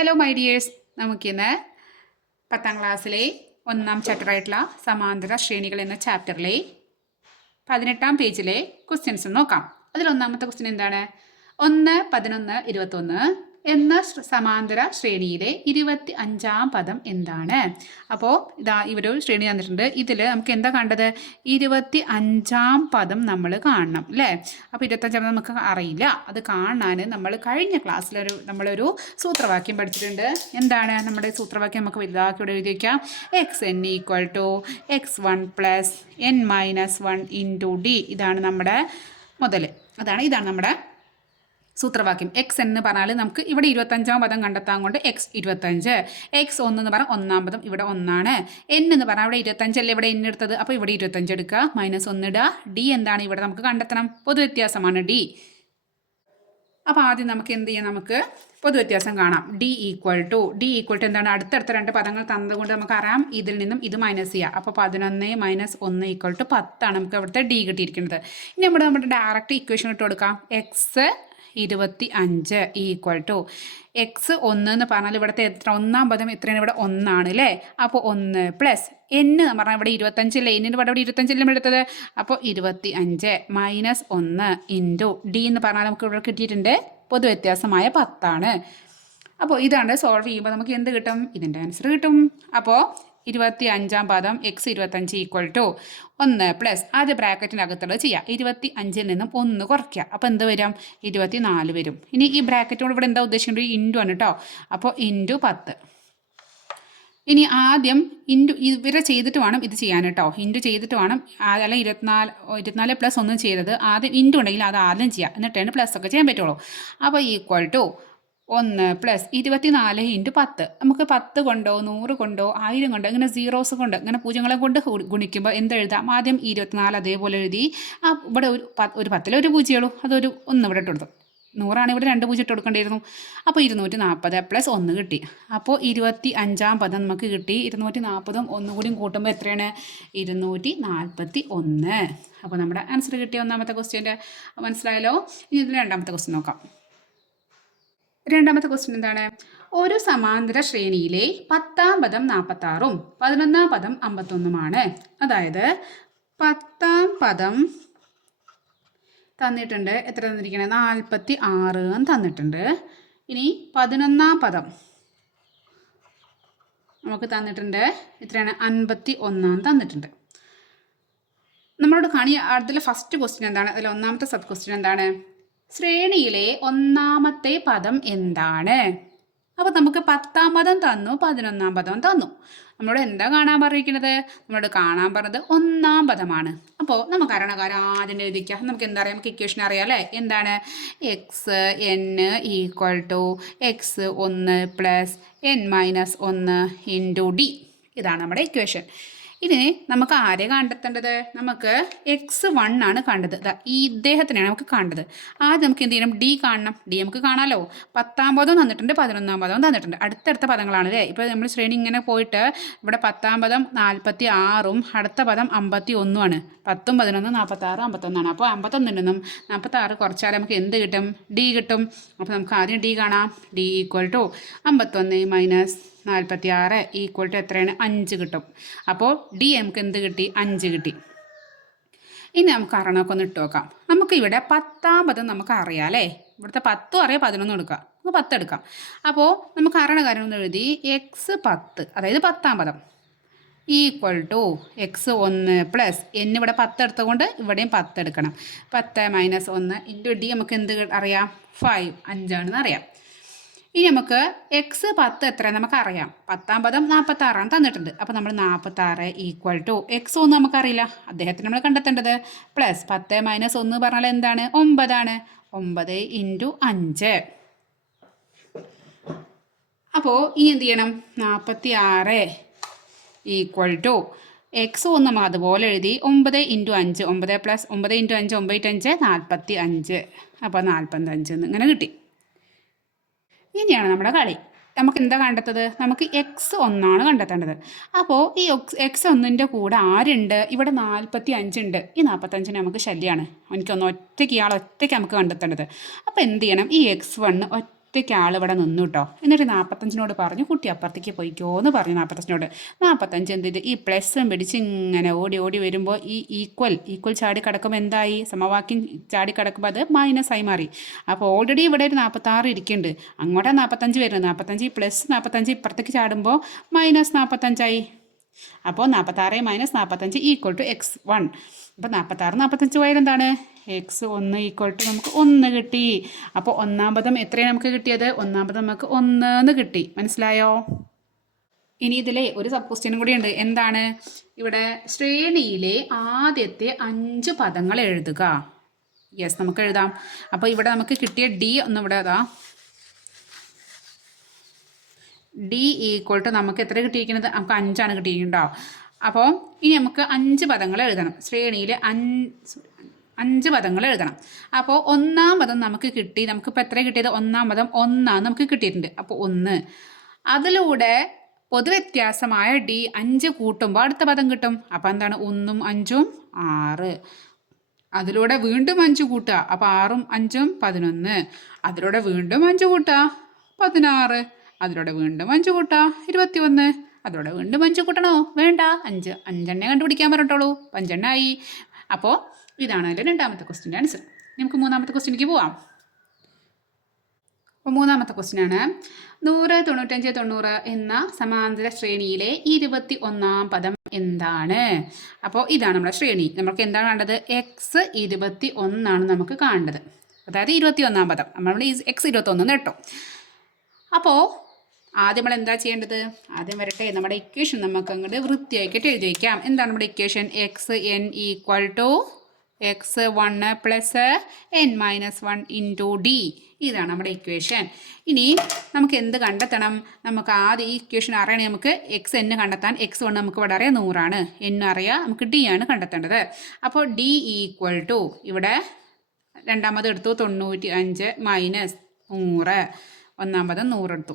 Hello my dears നമുക്കിന്ന് പത്താം ക്ലാസ്സിലെ ഒന്നാം ചാപ്റ്ററായിട്ടുള്ള സമാന്തര ശ്രേണികൾ എന്ന ചാപ്റ്ററിലെ പതിനെട്ടാം പേജിലെ ക്വസ്റ്റ്യൻസ് നോക്കാം. അതിൽ ഒന്നാമത്തെ ക്വസ്റ്റ്യൻ എന്താണ്? ഒന്ന് പതിനൊന്ന് ഇരുപത്തൊന്ന്. എന്ന സമാന്തര ശ്രേണിയിലെ ഇരുപത്തി അഞ്ചാം പദം എന്താണ്? അപ്പോൾ ഇതാ ഇവരൊരു ശ്രേണി തന്നിട്ടുണ്ട്. ഇതിൽ നമുക്ക് എന്താ കണ്ടത്? ഇരുപത്തി അഞ്ചാം പദം നമ്മൾ കാണണം അല്ലേ? അപ്പോൾ ഇരുപത്തഞ്ചാം പദം നമുക്ക് അറിയില്ല. അത് കാണാൻ നമ്മൾ കഴിഞ്ഞ ക്ലാസ്സിലൊരു നമ്മളൊരു സൂത്രവാക്യം പഠിച്ചിട്ടുണ്ട്. എന്താണ് നമ്മുടെ സൂത്രവാക്യം? നമുക്ക് വലുതാക്കി ഇവിടെ എഴുതി x n equal to x one plus n minus one into d ഇതാണ് നമ്മുടെ മുതൽ അതാണ് ഇതാണ് നമ്മുടെ സൂത്രവാക്യം എക്സ് എന്ന് പറഞ്ഞാൽ നമുക്ക് ഇവിടെ ഇരുപത്തഞ്ചാം പദം കണ്ടെത്താൻ കൊണ്ട് എക്സ് ഇരുപത്തഞ്ച് എക്സ് ഒന്ന് എന്ന് പറഞ്ഞാൽ ഒന്നാം പദം ഇവിടെ ഒന്നാണ്. എൻ എന്ന് പറഞ്ഞാൽ ഇവിടെ ഇരുപത്തഞ്ചല്ലേ ഇവിടെ എൻ എടുത്തത്? അപ്പോൾ ഇവിടെ ഇരുപത്തഞ്ച് എടുക്കുക മൈനസ് ഒന്ന് ഇടുക ഡി എന്താണ് ഇവിടെ നമുക്ക് കണ്ടെത്തണം? പൊതുവ്യത്യാസമാണ് ഡി അപ്പോൾ ആദ്യം നമുക്ക് എന്ത് ചെയ്യാം നമുക്ക്? പൊതുവ്യത്യാസം കാണാം. D equal to d equal to എന്താണ്? അടുത്തടുത്ത രണ്ട് പദങ്ങൾ തന്നതുകൊണ്ട് നമുക്ക് അറിയാം ഇതിൽ നിന്നും ഇത് മൈനസ് ചെയ്യാം. അപ്പോൾ പതിനൊന്ന് മൈനസ് ഒന്ന് ഈക്വൽ ടു പത്താണ് നമുക്ക് അവിടുത്തെ ഡി കിട്ടിയിരിക്കുന്നത്. ഇനി നമ്മുടെ നമ്മുടെ ഡയറക്റ്റ് ഇക്വേഷൻ ഇട്ട് കൊടുക്കാം. എക്സ് ഇരുപത്തി അഞ്ച് ഈക്വൽ ടു. എക്സ് ഒന്ന് എന്ന് പറഞ്ഞാൽ ഇവിടുത്തെ എത്ര? ഒന്നാം പദം എത്രയാണ് ഇവിടെ ഒന്നാണ് അല്ലേ അപ്പോൾ ഒന്ന് പ്ലസ് എന്ന് പറഞ്ഞാൽ ഇവിടെ ഇരുപത്തഞ്ചല്ലേ എന്നിന് ഇവിടെ ഇവിടെ ഇരുപത്തഞ്ചല്ലേ നമ്മൾ എടുത്തത്? അപ്പോൾ ഇരുപത്തി അഞ്ച് മൈനസ് ഒന്ന് ഇന്റു ഡി എന്ന് പറഞ്ഞാൽ നമുക്ക് ഇവിടെ കിട്ടിയിട്ടുണ്ട് പൊതുവ്യത്യാസമായ പത്താണ്. അപ്പോൾ ഇതാണ് സോൾവ് ചെയ്യുമ്പോൾ നമുക്ക് എന്ത് കിട്ടും? ഇതിന്റെ ആൻസർ കിട്ടും. അപ്പോൾ ഇരുപത്തി അഞ്ചാം പാദം എക്സ് ഇരുപത്തഞ്ച് ഈക്വൽ ടു ഒന്ന് പ്ലസ് ആദ്യ ബ്രാക്കറ്റിനകത്തുള്ളത് ചെയ്യാം. ഇരുപത്തി അഞ്ചിൽ നിന്നും ഒന്ന് കുറയ്ക്കുക. അപ്പോൾ എന്ത് വരും? ഇരുപത്തി നാല് വരും. ഇനി ഈ ബ്രാക്കറ്റോട് ഇവിടെ എന്താ ഉദ്ദേശിക്കുന്നത് ഇന്റു ആണ് കേട്ടോ അപ്പോൾ ഇന്റു പത്ത്. ഇനി ആദ്യം ഇന്റു ഇവരെ ചെയ്തിട്ട് വേണം ഇത് ചെയ്യാൻ കേട്ടോ ഇന്റു ചെയ്തിട്ട് വേണം. അല്ല ഇരുപത്തിനാല് ഇരുപത്തിനാല് പ്ലസ് ഒന്നും ചെയ്തത് ആദ്യം ഇന്റു ഉണ്ടെങ്കിൽ അത് ആദ്യം ചെയ്യാം. എന്നിട്ടാണ് പ്ലസ് ഒക്കെ ചെയ്യാൻ പറ്റുള്ളൂ. അപ്പോൾ ഈക്വൽ ടു ഒന്ന് പ്ലസ് ഇരുപത്തിനാല് ഇന്റു പത്ത്. നമുക്ക് പത്ത് കൊണ്ടോ നൂറ് കൊണ്ടോ ആയിരം കൊണ്ടോ ഇങ്ങനെ സീറോസ് കൊണ്ട് ഇങ്ങനെ പൂജ്യങ്ങളെ കൊണ്ട് ഗുണിക്കുമ്പോൾ എന്തെഴുതാം ആദ്യം ഇരുപത്തിനാല് അതേപോലെ എഴുതി ആ ഇവിടെ ഒരു ഒരു പത്തിലെ ഒരു പൂജ്യമുള്ളൂ അതൊരു ഒന്ന് ഇവിടെ ഇട്ട് കൊടുത്തു. നൂറാണ് ഇവിടെ രണ്ട് പൂജ്യം ഇട്ട് കൊടുക്കേണ്ടിയിരുന്നു. അപ്പോൾ ഇരുന്നൂറ്റി നാൽപ്പത് പ്ലസ് ഒന്ന് കിട്ടി. അപ്പോൾ ഇരുപത്തി അഞ്ചാം പദം നമുക്ക് കിട്ടി. ഇരുന്നൂറ്റി നാൽപ്പതും ഒന്നുകൂടിയും കൂട്ടുമ്പോൾ എത്രയാണ്? ഇരുന്നൂറ്റി നാൽപ്പത്തി ഒന്ന് അപ്പോൾ നമ്മുടെ ആൻസർ കിട്ടിയ ഒന്നാമത്തെ ക്വസ്റ്റ്യന്റെ മനസ്സിലായല്ലോ? ഇനി രണ്ടാമത്തെ ക്വസ്റ്റ്യൻ നോക്കാം. രണ്ടാമത്തെ ക്വസ്റ്റ്യൻ എന്താണ്? ഒരു സമാന്തര ശ്രേണിയിലെ പത്താം പദം നാൽപ്പത്താറും പതിനൊന്നാം പദം അമ്പത്തൊന്നുമാണ്. അതായത് പത്താം പദം തന്നിട്ടുണ്ട്. എത്ര തന്നിരിക്കണേ? നാൽപ്പത്തി ആറ് എന്ന് തന്നിട്ടുണ്ട്. ഇനി പതിനൊന്നാം പദം നമുക്ക് തന്നിട്ടുണ്ട്. എത്രയാണ്? അൻപത്തി ഒന്നാം തന്നിട്ടുണ്ട്. നമ്മളോട് കാണി അതിൽ ഫസ്റ്റ് ക്വസ്റ്റ്യൻ എന്താണ്? അതിൽ ഒന്നാമത്തെ സബ് ക്വസ്റ്റ്യൻ എന്താണ്? ശ്രേണിയിലെ ഒന്നാമത്തെ പദം എന്താണ്? അപ്പോൾ നമുക്ക് പത്താം പദം തന്നു പതിനൊന്നാം പദം തന്നു. നമ്മളോട് എന്താ കാണാൻ പറഞ്ഞിരിക്കുന്നത്? നമ്മളോട് കാണാൻ പറഞ്ഞത് ഒന്നാം പദമാണ്. അപ്പോൾ നമുക്ക് അരണകാരം ആദ്യം എഴുതിക്കാം. നമുക്ക് എന്താ അറിയാം? നമുക്ക് ഇക്വേഷൻ അറിയാം അല്ലേ? എന്താണ്? X n equal to x ഒന്ന് പ്ലസ് എൻ മൈനസ് ഒന്ന് ഇന്റു ഡി ഇതാണ് നമ്മുടെ ഇക്വേഷൻ ഇതിന് നമുക്ക് ആരെ കണ്ടെത്തേണ്ടത്? നമുക്ക് എക്സ് വൺ ആണ് കണ്ടത്. ഈ ഇദ്ദേഹത്തിനാണ് നമുക്ക് കണ്ടത്. ആദ്യം നമുക്ക് എന്ത് ചെയ്യണം? ഡി കാണണം. ഡി നമുക്ക് കാണാമല്ലോ പത്താം പദം തന്നിട്ടുണ്ട് പതിനൊന്നാം പദം തന്നിട്ടുണ്ട്. അടുത്തടുത്ത പദങ്ങളാണ് അല്ലേ ഇപ്പോൾ നമ്മൾ ശ്രേണി ഇങ്ങനെ പോയിട്ട് ഇവിടെ പത്താം പദം നാൽപ്പത്തി ആറും അടുത്ത പദം അമ്പത്തി ഒന്നുമാണ് പത്തും പതിനൊന്നും നാൽപ്പത്തി ആറ് അമ്പത്തൊന്നാണ്. അപ്പോൾ അമ്പത്തൊന്നിൽ നാൽപ്പത്തി ആറ് കുറച്ചാൽ നമുക്ക് എന്ത് കിട്ടും? ഡി കിട്ടും. അപ്പോൾ നമുക്ക് ആദ്യം ഡി കാണാം. ഡി ഈക്വൽ ടു അമ്പത്തൊന്ന് മൈനസ് നാൽപ്പത്തി ആറ് ഈക്വൽ ടു എത്രയാണ്? അഞ്ച് കിട്ടും. അപ്പോൾ ഡി നമുക്ക് എന്ത് കിട്ടി? അഞ്ച് കിട്ടി. ഇനി നമുക്ക് അറിയണമൊക്കെ ഒന്ന് ഇട്ട് നോക്കാം. നമുക്ക് ഇവിടെ പത്താം പദം നമുക്ക് അറിയാം അല്ലേ? ഇവിടുത്തെ പത്തും അറിയാം പതിനൊന്നും എടുക്കാം. നമുക്ക് പത്ത് എടുക്കാം. അപ്പോൾ നമുക്ക് അറണ കാര്യം ഒന്ന് എഴുതി. എക്സ് പത്ത് അതായത് പത്താം പദം ഈക്വൽ ടു എക്സ് ഒന്ന് പ്ലസ് എന്നിവിടെ പത്ത് എടുത്തുകൊണ്ട് ഇവിടെയും പത്ത് എടുക്കണം. പത്ത് മൈനസ് ഒന്ന് ഇന്റു ഡി നമുക്ക് എന്ത് അറിയാം? ഫൈവ് അഞ്ചാണെന്ന് അറിയാം. ഇനി നമുക്ക് എക്സ് പത്ത് എത്ര നമുക്കറിയാം. പത്താം പദം നാൽപ്പത്തി ആറാണ് തന്നിട്ടുണ്ട്. അപ്പോൾ നമ്മൾ നാൽപ്പത്തി ആറ് ഈക്വൽ ടു എക്സ് ഒന്നും നമുക്കറിയില്ല. അദ്ദേഹത്തിന് നമ്മൾ കണ്ടെത്തേണ്ടത് പ്ലസ് പത്ത് മൈനസ് ഒന്ന് പറഞ്ഞാൽ എന്താണ്? ഒമ്പതാണ്. ഒമ്പത് ഇന്റു അഞ്ച്. അപ്പോൾ ഇനി എന്ത് ചെയ്യണം? നാൽപ്പത്തി ആറ് ഈക്വൽ ടു എക്സ് ഒന്ന് നമ്മൾ അതുപോലെ എഴുതി ഒമ്പത് ഇന്റു അഞ്ച്. ഒമ്പത് പ്ലസ് ഒമ്പത് ഇന്റു അഞ്ച് ഒമ്പത് അഞ്ച് നാൽപ്പത്തി അഞ്ച് അപ്പോൾ നാൽപ്പത്തഞ്ച് ഇങ്ങനെ കിട്ടി. ഇനിയാണ് നമ്മുടെ കളി. നമുക്ക് എന്താ കണ്ടെത്തത്? നമുക്ക് എക്സ് ഒന്നാണ് കണ്ടെത്തേണ്ടത്. അപ്പോൾ ഈ എക്സ് ഒന്നിന്റെ കൂടെ ആരുണ്ട്? ഇവിടെ നാൽപ്പത്തി അഞ്ചുണ്ട് ഈ നാൽപ്പത്തഞ്ചിന് നമുക്ക് ശല്യമാണ് എനിക്കൊന്ന് ഒറ്റയ്ക്ക് ഇയാൾ ഒറ്റയ്ക്ക് നമുക്ക് കണ്ടെത്തേണ്ടത്. അപ്പോൾ എന്ത് ചെയ്യണം? ഈ എക്സ് വണ്ണ് ഒറ്റ ഒറ്റയ്ക്ക് ആൾ ഇവിടെ നിന്നു കേട്ടോ എന്നിട്ട് നാൽപ്പത്തഞ്ചിനോട് പറഞ്ഞു കുട്ടി അപ്പുറത്തേക്ക് പോയിക്കോ എന്ന് പറഞ്ഞു നാൽപ്പത്തഞ്ചിനോട് നാൽപ്പത്തഞ്ച് എന്ത് ചെയ്ത് ഈ പ്ലസും പിടിച്ച് ഇങ്ങനെ ഓടി ഓടി വരുമ്പോൾ ഈ ഈക്വൽ ഈക്വൽ ചാടി കിടക്കുമ്പോൾ എന്തായി? സമവാക്യം ചാടി കിടക്കുമ്പോൾ അത് മൈനസ് ആയി മാറി. അപ്പോൾ ഓൾറെഡി ഇവിടെ ഒരു നാൽപ്പത്താറ് ഇരിക്കുന്നുണ്ട്. അങ്ങോട്ടാണ് നാൽപ്പത്തഞ്ച് വരുന്നത്. നാൽപ്പത്തഞ്ച് പ്ലസ് നാൽപ്പത്തഞ്ച് ഇപ്പുറത്തേക്ക് ചാടുമ്പോൾ മൈനസ് നാൽപ്പത്തഞ്ചായി അപ്പോൾ നാൽപ്പത്താറ് മൈനസ് നാൽപ്പത്തഞ്ച് ഈക്വൽ ടു എക്സ് വൺ അപ്പോൾ നാൽപ്പത്താറ് നാൽപ്പത്തഞ്ച് പോയാൽ എന്താണ്? എക്സ് ഒന്ന് ഈക്വൽ ടു നമുക്ക് ഒന്ന് കിട്ടി. അപ്പോൾ ഒന്നാം എത്രയാണ് നമുക്ക് കിട്ടിയത്? ഒന്നാം നമുക്ക് ഒന്ന് എന്ന് കിട്ടി. മനസ്സിലായോ? ഇനി ഇതിലെ ഒരു സബ് ക്വസ്റ്റ്യനും കൂടി ഉണ്ട്. എന്താണ്? ഇവിടെ ശ്രേണിയിലെ ആദ്യത്തെ അഞ്ച് പദങ്ങൾ എഴുതുക. യെസ് നമുക്ക് എഴുതാം. അപ്പോൾ ഇവിടെ നമുക്ക് കിട്ടിയ ഡി ഒന്ന് ഇവിടെ അതാ ഡി ഈക്വൾ ടു നമുക്ക് എത്ര കിട്ടിയിരിക്കുന്നത്? നമുക്ക് അഞ്ചാണ് കിട്ടിയിട്ടുണ്ടോ അപ്പോൾ ഇനി നമുക്ക് അഞ്ച് പദങ്ങൾ എഴുതണം. ശ്രേണിയിൽ അഞ്ച് അഞ്ച് പദങ്ങൾ എഴുതണം. അപ്പോൾ ഒന്നാം പദം നമുക്ക് കിട്ടി. നമുക്കിപ്പോൾ എത്ര കിട്ടിയത്? ഒന്നാം പദം ഒന്നാണ് നമുക്ക് കിട്ടിയിട്ടുണ്ട്. അപ്പോൾ ഒന്ന്. അതിലൂടെ പൊതുവ്യത്യാസമായ ഡി അഞ്ച് കൂട്ടുമ്പോൾ അടുത്ത പദം കിട്ടും. അപ്പോൾ എന്താണ്? ഒന്നും അഞ്ചും ആറ്. അതിലൂടെ വീണ്ടും അഞ്ച് കൂട്ടുക. അപ്പോൾ ആറും അഞ്ചും പതിനൊന്ന്. അതിലൂടെ വീണ്ടും അഞ്ച് കൂട്ടുക. പതിനാറ്. അതിലൂടെ വീണ്ടും അഞ്ച് കൂട്ടാ. ഇരുപത്തി ഒന്ന് അതിലൂടെ വീണ്ടും അഞ്ച് കൂട്ടണോ? വേണ്ട. അഞ്ച്. അഞ്ചെണ്ണ കണ്ടുപിടിക്കാൻ പറഞ്ഞിട്ടുള്ളൂ അഞ്ചെണ്ണ ആയി അപ്പോൾ ഇതാണ് അതിന്റെ രണ്ടാമത്തെ ക്വസ്റ്റിന്റെ ആൻസർ നമുക്ക് മൂന്നാമത്തെ ക്വസ്റ്റിനിക്ക് പോവാം. അപ്പോൾ മൂന്നാമത്തെ ക്വസ്റ്റ്യൻ ആണ്. നൂറ് തൊണ്ണൂറ്റഞ്ച് തൊണ്ണൂറ് എന്ന സമാന്തര ശ്രേണിയിലെ ഇരുപത്തി ഒന്നാം പദം എന്താണ്? അപ്പോൾ ഇതാണ് നമ്മുടെ ശ്രേണി. നമുക്ക് എന്താണ് വേണ്ടത്? എക്സ് ഇരുപത്തി ഒന്നാണ് നമുക്ക് കാണേണ്ടത്. അതായത് ഇരുപത്തി ഒന്നാം പദം. നമ്മൾ എക്സ് ഇരുപത്തൊന്ന് കേട്ടോ അപ്പോൾ ആദ്യം നമ്മൾ എന്താ ചെയ്യേണ്ടത്? ആദ്യം വരട്ടെ. നമ്മുടെ ഇക്വേഷൻ നമുക്ക് അങ്ങോട്ട് വൃത്തിയാക്കിയിട്ട് എഴുതി വയ്ക്കാം എന്താണ് നമ്മുടെ equation x n equal to x one plus n minus one into d ഇതാണ് നമ്മുടെ ഇക്വേഷൻ ഇനി നമുക്ക് എന്ത് കണ്ടെത്തണം? നമുക്ക് ആദ്യം ഈ ഇക്വേഷൻ അറിയണേ നമുക്ക് എക്സ് എന്ന് കണ്ടെത്താൻ. എക്സ് വൺ നമുക്ക് ഇവിടെ അറിയാം നൂറാണ്. എൻ അറിയാം നമുക്ക് ഡി ആണ് കണ്ടെത്തേണ്ടത്. അപ്പോൾ ഡി ഈക്വൽ ടു ഇവിടെ രണ്ടാമത് എടുത്തു തൊണ്ണൂറ്റി അഞ്ച് മൈനസ് നൂറ്. ഒന്നാമത് നൂറെടുത്തു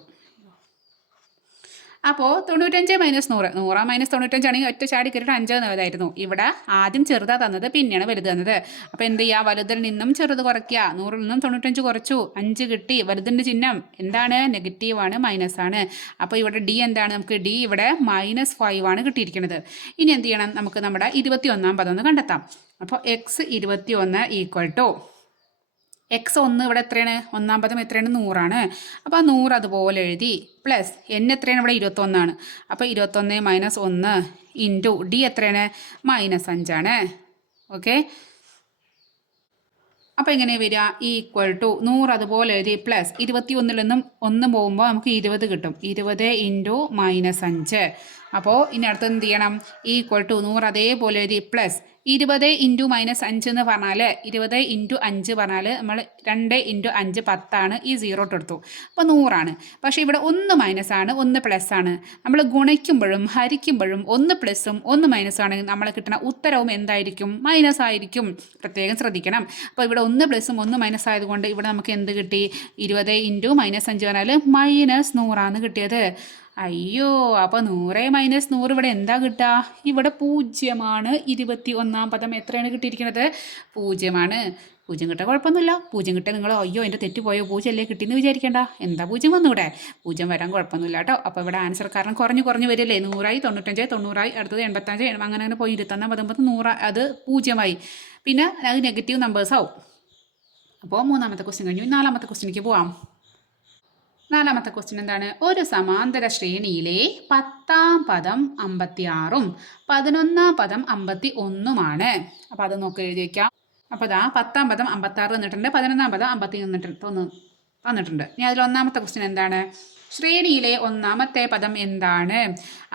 അപ്പോൾ തൊണ്ണൂറ്റഞ്ച് മൈനസ് നൂറ്. നൂറ് മൈനസ് തൊണ്ണൂറ്റഞ്ചാണെങ്കിൽ ഒറ്റ ചാടി കയറിയിട്ട് അഞ്ച് എന്നുള്ളതായിരുന്നു ഇവിടെ ആദ്യം ചെറുതാ തന്നത് പിന്നെയാണ് വലുത് തന്നത്. അപ്പോൾ എന്ത് ചെയ്യുക വലുതിൽ നിന്നും ചെറുത് കുറയ്ക്കുക. നൂറിൽ നിന്നും തൊണ്ണൂറ്റഞ്ച് കുറച്ചു. അഞ്ച് കിട്ടി. വലുതിന്റെ ചിഹ്നം എന്താണ്? നെഗറ്റീവ് ആണ് മൈനസ് ആണ്. അപ്പോൾ ഇവിടെ ഡി എന്താണ്? നമുക്ക് ഡി ഇവിടെ മൈനസ് ഫൈവ് ആണ് കിട്ടിയിരിക്കുന്നത്. ഇനി എന്ത് ചെയ്യണം? നമുക്ക് നമ്മുടെ ഇരുപത്തി ഒന്നാം പദം ഒന്ന് കണ്ടെത്താം. അപ്പോൾ എക്സ് ഇരുപത്തി ഒന്ന് ഈക്വൽ ടു എക്സ് ഒന്ന് ഇവിടെ എത്രയാണ്? ഒന്നാം പദം എത്രയാണ്? നൂറാണ്. അപ്പോൾ ആ നൂറ് അതുപോലെ എഴുതി പ്ലസ് എൻ എത്രയാണ്? ഇവിടെ ഇരുപത്തൊന്നാണ്. അപ്പോൾ ഇരുപത്തൊന്ന് മൈനസ് ഒന്ന് ഇന്റു ഡി എത്രയാണ്? മൈനസ് അഞ്ചാണ്. ഓക്കെ അപ്പോൾ എങ്ങനെ വരിക? ഈക്വൽ ടു നൂറ് അതുപോലെ എഴുതി പ്ലസ് ഇരുപത്തി ഒന്നിൽ നിന്നും ഒന്ന് പോകുമ്പോൾ നമുക്ക് ഇരുപത് കിട്ടും. ഇരുപത് ഇന്റു മൈനസ് അഞ്ച്. അപ്പോൾ ഇനി അടുത്ത് എന്ത് ചെയ്യണം? ഈക്വൽ ടു നൂറ് അതേപോലെ എഴുതി പ്ലസ് ഇരുപത് ഇന്റു മൈനസ് അഞ്ച് എന്ന് പറഞ്ഞാൽ ഇരുപത് ഇന്റു അഞ്ച് പറഞ്ഞാൽ നമ്മൾ രണ്ട് ഇന്റു അഞ്ച് പത്താണ് ഈ സീറോ എടുത്തു. അപ്പോൾ നൂറാണ്. പക്ഷേ ഇവിടെ ഒന്ന് മൈനസ് ആണ് ഒന്ന് പ്ലസ് ആണ്. നമ്മൾ ഗുണിക്കുമ്പോഴും ഹരിക്കുമ്പോഴും ഒന്ന് പ്ലസും ഒന്ന് മൈനസ് ആണെങ്കിൽ നമ്മൾ കിട്ടുന്ന ഉത്തരവും എന്തായിരിക്കും? മൈനസ് ആയിരിക്കും. പ്രത്യേകം ശ്രദ്ധിക്കണം. അപ്പോൾ ഇവിടെ ഒന്ന് പ്ലസും ഒന്ന് മൈനസ് ആയതുകൊണ്ട് ഇവിടെ നമുക്ക് എന്ത് കിട്ടി? ഇരുപത് ഇന്റു മൈനസ് അഞ്ച് പറഞ്ഞാൽ മൈനസ് നൂറാണ് കിട്ടിയത്. അയ്യോ അപ്പോൾ നൂറ് മൈനസ് നൂറ് ഇവിടെ എന്താ കിട്ടുക ഇവിടെ പൂജ്യമാണ്. ഇരുപത്തി ഒന്നാം പദം എത്രയാണ് കിട്ടിയിരിക്കുന്നത്? പൂജ്യമാണ്. പൂജ്യം കിട്ടാൻ കുഴപ്പമൊന്നുമില്ല. പൂജ്യം കിട്ടാൻ നിങ്ങൾ അയ്യോ എന്റെ തെറ്റുപോയോ പൂജ്യമല്ലേ കിട്ടിയെന്ന് വിചാരിക്കേണ്ട. എന്താ പൂജ്യം വന്നൂടെ? പൂജ്യം വരാൻ കുഴപ്പമൊന്നുമില്ല കേട്ടോ. അപ്പോൾ ഇവിടെ ആൻസർ കാരണം കുറഞ്ഞ് കുറഞ്ഞ് വരില്ലേ? നൂറായി തൊണ്ണൂറ്റഞ്ച് തൊണ്ണൂറായി അടുത്തത് എൺപത്തഞ്ച് അങ്ങനെ അങ്ങനെ പോയി. ഇരുപത്തൊന്നാം പത്തൊമ്പത് നൂറ് അത് പൂജ്യമായി. പിന്നെ അത് നെഗറ്റീവ് നമ്പേഴ്സ് ആവും. അപ്പോൾ മൂന്നാമത്തെ ക്വസ്റ്റ്യൻ കഴിഞ്ഞു. നാലാമത്തെ ക്വസ്റ്റ്യനിലേക്ക് പോവാം. നാലാമത്തെ ക്വസ്റ്റ്യൻ എന്താണ്? ഒരു സമാന്തര ശ്രേണിയിലെ പത്താം പദം അമ്പത്തിയാറും പതിനൊന്നാം പദം അമ്പത്തി ഒന്നുമാണ് അപ്പോൾ അത് നോക്കി എഴുതി വയ്ക്കാം അപ്പോൾ അതാ പത്താം പദം അമ്പത്താറ് തന്നിട്ടുണ്ട് പതിനൊന്നാം പദം അമ്പത്തി തന്നിട്ടുണ്ട് തോന്നു തന്നിട്ടുണ്ട് ഇനി അതിൽ ഒന്നാമത്തെ ക്വസ്റ്റ്യൻ എന്താണ്? ശ്രേണിയിലെ ഒന്നാമത്തെ പദം എന്താണ്?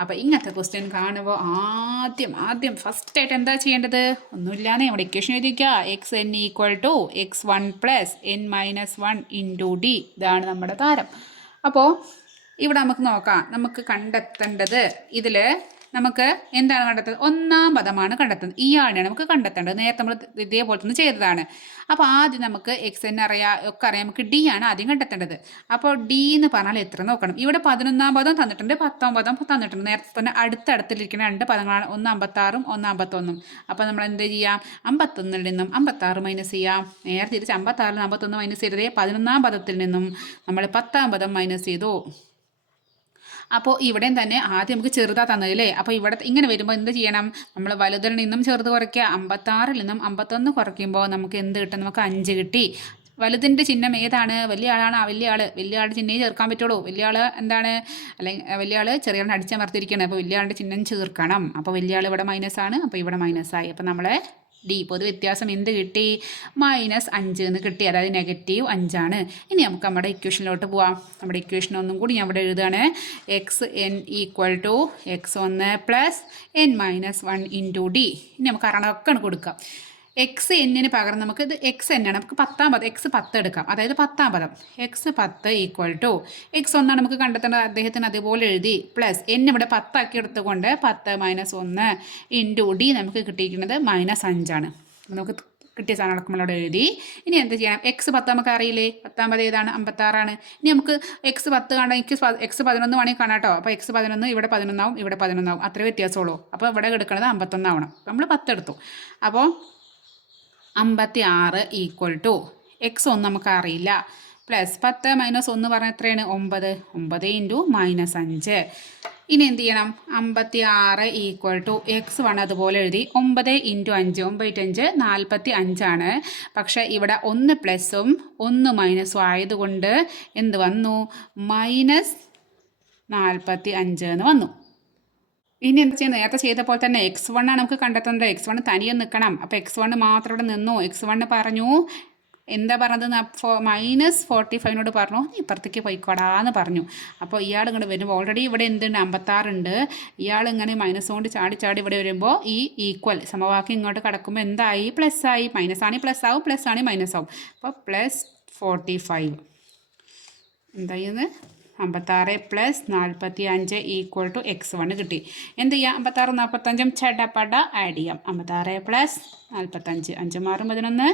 അപ്പോൾ ഇങ്ങനത്തെ ക്വസ്റ്റ്യൻ കാണുമ്പോൾ ആദ്യം ആദ്യം ഫസ്റ്റ് ആയിട്ട് എന്താ ചെയ്യേണ്ടത്? ഒന്നുമില്ലാന്ന് നമ്മുടെ equation എഴുതിക്കുക x n equal to x one plus n minus one into d ഇതാണ് നമ്മുടെ താരം. അപ്പോൾ ഇവിടെ നമുക്ക് നോക്കാം. നമുക്ക് കണ്ടെത്തേണ്ടത് ഇതിൽ നമുക്ക് എന്താണ് കണ്ടെത്തുന്നത്? ഒന്നാം പദമാണ് കണ്ടെത്തുന്നത്. ഈ ആളിനെയാണ് നമുക്ക് കണ്ടെത്തേണ്ടത്. നേരത്തെ നമ്മൾ ഇതേപോലെ തന്നെ ചെയ്തതാണ്. അപ്പോൾ ആദ്യം നമുക്ക് എക്സ് എൻ അറിയാം ഒക്കെ അറിയാം. നമുക്ക് ഡി ആണ് ആദ്യം കണ്ടെത്തേണ്ടത്. അപ്പോൾ ഡി എന്ന് പറഞ്ഞാൽ എത്ര നോക്കണം. ഇവിടെ പതിനൊന്നാം പദം തന്നിട്ടുണ്ട്. പത്താം പദം തന്നിട്ടുണ്ട്. നേരത്തെ തന്നെ അടുത്തടുത്തിലിരിക്കുന്ന രണ്ട് പദങ്ങളാണ്. ഒന്ന് അമ്പത്താറും ഒന്ന് അമ്പത്തൊന്നും. അപ്പോൾ നമ്മൾ എന്ത് ചെയ്യാം? അമ്പത്തൊന്നിൽ നിന്നും അമ്പത്താറ് മൈനസ് ചെയ്യാം. നേരെ തിരിച്ച് അമ്പത്താറിൽ അമ്പത്തൊന്ന് മൈനസ് ചെയ്തതേ പതിനൊന്നാം പദത്തിൽ നിന്നും നമ്മൾ പത്താം പദം മൈനസ് ചെയ്തു. അപ്പോൾ ഇവിടെയും തന്നെ ആദ്യം നമുക്ക് ചെറുതാ തന്നതല്ലേ അപ്പോൾ ഇവിടെ ഇങ്ങനെ വരുമ്പോൾ എന്ത് ചെയ്യണം? നമ്മൾ വലുതിൽ നിന്നും ചെറുത് കുറയ്ക്കുക. അമ്പത്താറിൽ നിന്നും അമ്പത്തൊന്ന് കുറയ്ക്കുമ്പോൾ നമുക്ക് എന്ത് കിട്ടും? നമുക്ക് അഞ്ച് കിട്ടി. വലുതിന്റെ ചിഹ്നം ഏതാണ്? വലിയ ആളാണ് വലിയ ആൾ വലിയ ആളുടെ ചിഹ്നം ചേർക്കാൻ പറ്റുള്ളൂ. വലിയ ആൾ എന്താണ്? അല്ലെങ്കിൽ വലിയ ആൾ ചെറിയ ആളിനെ അടിച്ചമർത്തിരിക്കുകയാണ് അപ്പോൾ വലിയ ആളുടെ ചിഹ്നം ചേർക്കണം. അപ്പോൾ വലിയ ആൾ ഇവിടെ മൈനസ് ആണ്. അപ്പോൾ ഇവിടെ മൈനസ് ആയി. അപ്പോൾ നമ്മളെ ഡി. പൊതു വ്യത്യാസം എന്ത് കിട്ടി? മൈനസ് അഞ്ച് എന്ന് കിട്ടി. അതായത് നെഗറ്റീവ് അഞ്ചാണ്. ഇനി നമുക്ക് നമ്മുടെ ഇക്വേഷനിലോട്ട് പോവാം. നമ്മുടെ ഇക്വേഷൻ ഒന്നും കൂടി ഞാൻ ഇവിടെ എഴുതുകയാണ്. X n equal to x ഒന്ന് plus n minus one into d ഇനി നമുക്ക് അറണൊക്കെ കൊടുക്കാം. എക്സ് എന്നിന് പകരം നമുക്ക് ഇത് എക്സ് എന്നാണ് നമുക്ക് പത്താം പദം എക്സ് പത്ത് എടുക്കാം. അതായത് പത്താം പദം. എക്സ് പത്ത് ഈക്വൽ ടു എക്സ് ഒന്നാണ് നമുക്ക് കണ്ടെത്തേണ്ടത്. അദ്ദേഹത്തിന് അതുപോലെ എഴുതി. പ്ലസ് എൻ ഇവിടെ പത്താക്കി എടുത്തുകൊണ്ട് പത്ത് മൈനസ് ഒന്ന് ഇന്റു ഡി നമുക്ക് കിട്ടിയിരിക്കുന്നത് മൈനസ് അഞ്ചാണ് നമുക്ക് കിട്ടിയ സാധനം അടക്കമുള്ളവിടെ എഴുതി. ഇനി എന്ത് ചെയ്യണം? എക്സ് പത്ത് നമുക്ക് അറിയില്ലേ? പത്താമ്പത് ഏതാണ്? അമ്പത്താറാണ് ഇനി നമുക്ക് എക്സ് പത്ത് കാണാൻ എനിക്ക് എക്സ് പതിനൊന്ന് വേണമെങ്കിൽ കാണാം കേട്ടോ. അപ്പോൾ എക്സ് പതിനൊന്ന് ഇവിടെ പതിനൊന്നാവും ഇവിടെ പതിനൊന്നാവും. അത്രേ വ്യത്യാസമുള്ളൂ. അപ്പോൾ ഇവിടെ എടുക്കുന്നത് അമ്പത്തൊന്നാവണം. നമ്മൾ പത്തെടുത്തു അപ്പോൾ അമ്പത്തി ആറ് ഈക്വൽ ടു എക്സ് ഒന്നും നമുക്ക് അറിയില്ല പ്ലസ് പത്ത് മൈനസ് ഒന്ന് പറഞ്ഞാൽ എത്രയാണ്? ഒമ്പത്. ഒമ്പത് ഇന്റു മൈനസ് അഞ്ച്. ഇനി എന്ത് ചെയ്യണം? അമ്പത്തി ആറ് ഈക്വൽ ടു എക്സ് വൺ അതുപോലെ എഴുതി ഒമ്പത് ഇന്റു അഞ്ച്. ഒമ്പത്തഞ്ച് നാൽപ്പത്തി അഞ്ചാണ് പക്ഷേ ഇവിടെ ഒന്ന് പ്ലസും ഒന്ന് മൈനസും ആയതുകൊണ്ട് എന്ത് വന്നു? മൈനസ് നാൽപ്പത്തി അഞ്ച് എന്ന് വന്നു. ഇനി എന്താ ചെയ്യുന്നത്? നേരത്തെ ചെയ്ത പോലെ തന്നെ എക്സ് ആണ് നമുക്ക് കണ്ടെത്തേണ്ടത്. എക്സ് വൺ തനിയെ നിൽക്കണം. അപ്പോൾ എക്സ് വണ് മാത്രം ഇവിടെ നിന്നു? എക്സ് വണ് പറഞ്ഞു എന്താ പറഞ്ഞത് മൈനസ് ഫോർട്ടി ഫൈവിനോട് പറഞ്ഞു നീ ഇപ്പുറത്തേക്ക് പോയിക്കോടാന്ന് പറഞ്ഞു. അപ്പോൾ ഇയാൾ ഇങ്ങോട്ട് വരുമ്പോൾ ഓൾറെഡി ഇവിടെ എന്തുണ്ട്? അമ്പത്താറുണ്ട് ഇയാൾ ഇങ്ങനെ മൈനസ് കൊണ്ട് ചാടി ചാടി ഇവിടെ വരുമ്പോൾ ഈ ഈക്വൽ സമവാക്യം ഇങ്ങോട്ട് കിടക്കുമ്പോൾ എന്തായി? പ്ലസ് ആയി. മൈനസ് ആണെങ്കിൽ പ്ലസ് ആവും. പ്ലസ് ആണെങ്കിൽ മൈനസ് ആവും. അപ്പോൾ പ്ലസ് ഫോർട്ടി ഫൈവ് എന്തായിരുന്നു അമ്പത്താറ് പ്ലസ് നാൽപ്പത്തി അഞ്ച് ഈക്വൽ ടു എക്സ് വൺ കിട്ടി. എന്ത് ചെയ്യാം? അമ്പത്താറ് നാൽപ്പത്തഞ്ചും ചടപ്പട ആഡ് ചെയ്യാം. അമ്പത്താറ് പ്ലസ് നാൽപ്പത്തഞ്ച് അഞ്ച് മാറും പതിനൊന്ന്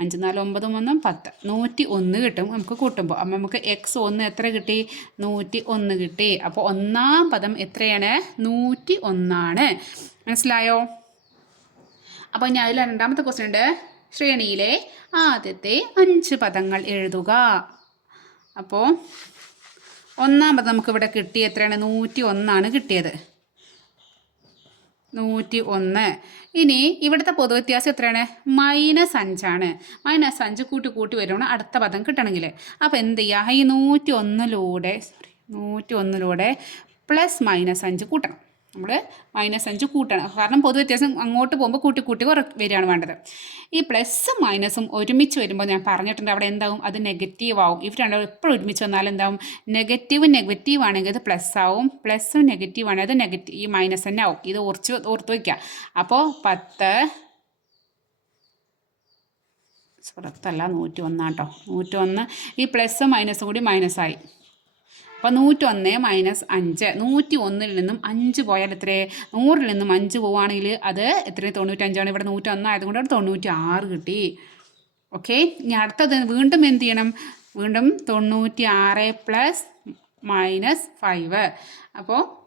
അഞ്ച് നാല് ഒമ്പതും ഒന്നും പത്ത്. നൂറ്റി ഒന്ന് കിട്ടും നമുക്ക് കൂട്ടുമ്പോൾ അപ്പം നമുക്ക് എക്സ് ഒന്ന് എത്ര കിട്ടി? നൂറ്റി ഒന്ന് കിട്ടി. അപ്പോൾ ഒന്നാം പദം എത്രയാണ്? നൂറ്റി ഒന്നാണ് മനസ്സിലായോ? അപ്പോൾ ഞാൻ അതിൽ രണ്ടാമത്തെ ക്വസ്റ്റ്യൻ ഉണ്ട്. ശ്രേണിയിലെ ആദ്യത്തെ അഞ്ച് പദങ്ങൾ എഴുതുക. അപ്പോൾ ഒന്നാമത് നമുക്കിവിടെ കിട്ടിയ എത്രയാണ് നൂറ്റി ഒന്നാണ് കിട്ടിയത്. നൂറ്റി ഒന്ന് ഇനി ഇവിടുത്തെ പൊതുവ്യത്യാസം എത്രയാണ്? മൈനസ് അഞ്ചാണ്. മൈനസ് അഞ്ച് കൂട്ടി കൂട്ടി വരുമ്പോൾ അടുത്ത പദം കിട്ടണമെങ്കിൽ. അപ്പോൾ എന്ത് ചെയ്യുക? ഈ നൂറ്റി ഒന്നിലൂടെ സോറി നൂറ്റി ഒന്നിലൂടെ പ്ലസ് മൈനസ് അഞ്ച് കൂട്ടണം. നമ്മൾ മൈനസ് അഞ്ച് കൂട്ടണം. കാരണം പൊതു വ്യത്യാസം അങ്ങോട്ട് പോകുമ്പോൾ കൂട്ടി കൂട്ടി കുറ വരികയാണ് വേണ്ടത്. ഈ പ്ലസും മൈനസും ഒരുമിച്ച് വരുമ്പോൾ ഞാൻ പറഞ്ഞിട്ടുണ്ട് അവിടെ എന്താവും? അത് നെഗറ്റീവ് ആവും. ഇവർ രണ്ടും എപ്പോഴും ഒരുമിച്ച് വന്നാൽ എന്താവും? നെഗറ്റീവ് നെഗറ്റീവ് ആണെങ്കിൽ അത് പ്ലസ് ആവും. പ്ലസ്സും നെഗറ്റീവ് ആണെങ്കിൽ അത് നെഗറ്റീവ് ഈ മൈനസ് തന്നെ ആവും. ഇത് ഓർച്ച് ഓർത്ത് വയ്ക്കുക അപ്പോൾ പത്ത് പുറത്തല്ല നൂറ്റി ഒന്നാട്ടോ നൂറ്റി ഒന്ന് ഈ പ്ലസ്സും മൈനസും കൂടി മൈനസായി അപ്പോൾ നൂറ്റൊന്ന് മൈനസ് അഞ്ച്. നൂറ്റി ഒന്നിൽ നിന്നും അഞ്ച് പോയാൽ എത്ര? നൂറിൽ നിന്നും അഞ്ച് പോവുകയാണെങ്കിൽ അത് എത്ര? തൊണ്ണൂറ്റഞ്ചാണ്. ഇവിടെ നൂറ്റൊന്നായതുകൊണ്ട് അവിടെ തൊണ്ണൂറ്റി ആറ് കിട്ടി. ഓക്കെ. ഇനി അടുത്തത് വീണ്ടും എന്ത് ചെയ്യണം? വീണ്ടും തൊണ്ണൂറ്റി ആറ് പ്ലസ് മൈനസ് ഫൈവ്. അപ്പോൾ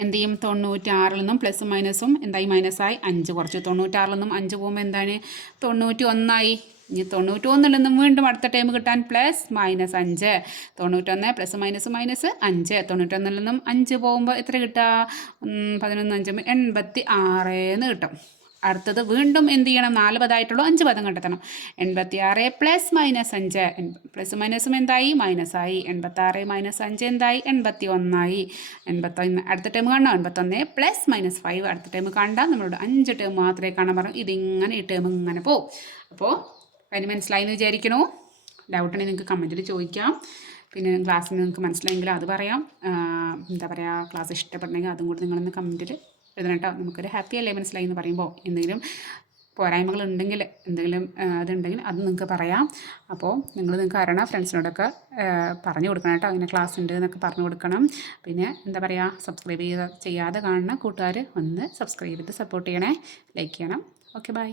എന്ത് ചെയ്യും? തൊണ്ണൂറ്റാറിൽ നിന്നും പ്ലസ് മൈനസും എന്തായി? മൈനസായി അഞ്ച് കുറച്ച്. തൊണ്ണൂറ്റാറിൽ നിന്നും അഞ്ച് പോകുമ്പോൾ എന്താണ്? തൊണ്ണൂറ്റി ഒന്നായി ഇനി തൊണ്ണൂറ്റൊന്നിൽ നിന്നും വീണ്ടും അടുത്ത ടൈം കിട്ടാൻ പ്ലസ് മൈനസ് അഞ്ച്. തൊണ്ണൂറ്റൊന്ന് പ്ലസ് മൈനസ് മൈനസ് അഞ്ച്. തൊണ്ണൂറ്റൊന്നിൽ നിന്നും അഞ്ച് പോകുമ്പോൾ എത്ര കിട്ടുക? പതിനൊന്ന് അഞ്ച് എൺപത്തി ആറ് എന്ന് കിട്ടും. അടുത്തത് വീണ്ടും എന്ത് ചെയ്യണം? നാല് പദമായിട്ടുള്ളൂ അഞ്ച് പദം കണ്ടെത്തണം. എൺപത്തി ആറ് പ്ലസ് മൈനസ് അഞ്ച് പ്ലസ് മൈനസും എന്തായി? മൈനസ് ആയി. എൺപത്തി ആറ് മൈനസ് അഞ്ച് എന്തായി? എൺപത്തി ഒന്നായി എൺപത്തൊന്ന് അടുത്ത ടേം കാണണം? എൺപത്തൊന്ന് പ്ലസ് മൈനസ് ഫൈവ് അടുത്ത ടേം കണ്ടാൽ നമ്മളോട് അഞ്ച് ടേം മാത്രമേ കാണാൻ പറഞ്ഞു ഇതിങ്ങനെ ഈ ടേം ഇങ്ങനെ പോകും അപ്പോൾ അതിന് മനസ്സിലായി എന്ന് വിചാരിക്കണോ? ഡൗട്ട് ഉണ്ടെങ്കിൽ നിങ്ങൾക്ക് കമന്റിൽ ചോദിക്കാം. പിന്നെ ക്ലാസ്സിൽ നിങ്ങൾക്ക് മനസ്സിലായെങ്കിൽ അത് പറയാം. എന്താ പറയുക ക്ലാസ് ഇഷ്ടപ്പെടണമെങ്കിൽ അതും കൂടി നിങ്ങളൊന്ന് കമന്റിൽ എഴുതണം കേട്ടോ നമുക്കൊരു ഹാപ്പി അല്ലേ മനസ്സിലായി എന്ന് പറയുമ്പോൾ എന്തെങ്കിലും പോരായ്മകൾ ഉണ്ടെങ്കിൽ എന്തെങ്കിലും അതുണ്ടെങ്കിൽ അത് നിങ്ങൾക്ക് പറയാം. അപ്പോൾ നിങ്ങൾ നിങ്ങൾക്ക് അറിയണം ഫ്രണ്ട്സിനോടൊക്കെ പറഞ്ഞു കൊടുക്കണം കേട്ടോ. അങ്ങനെ ക്ലാസ് ഉണ്ട് എന്നൊക്കെ പറഞ്ഞു കൊടുക്കണം. പിന്നെ എന്താ പറയുക സബ്സ്ക്രൈബ് ചെയ്ത ചെയ്യാതെ കാണുന്ന കൂട്ടുകാർ ഒന്ന് സബ്സ്ക്രൈബ് ചെയ്ത് സപ്പോർട്ട് ചെയ്യണേ. ലൈക്ക് ചെയ്യണം. Okay bye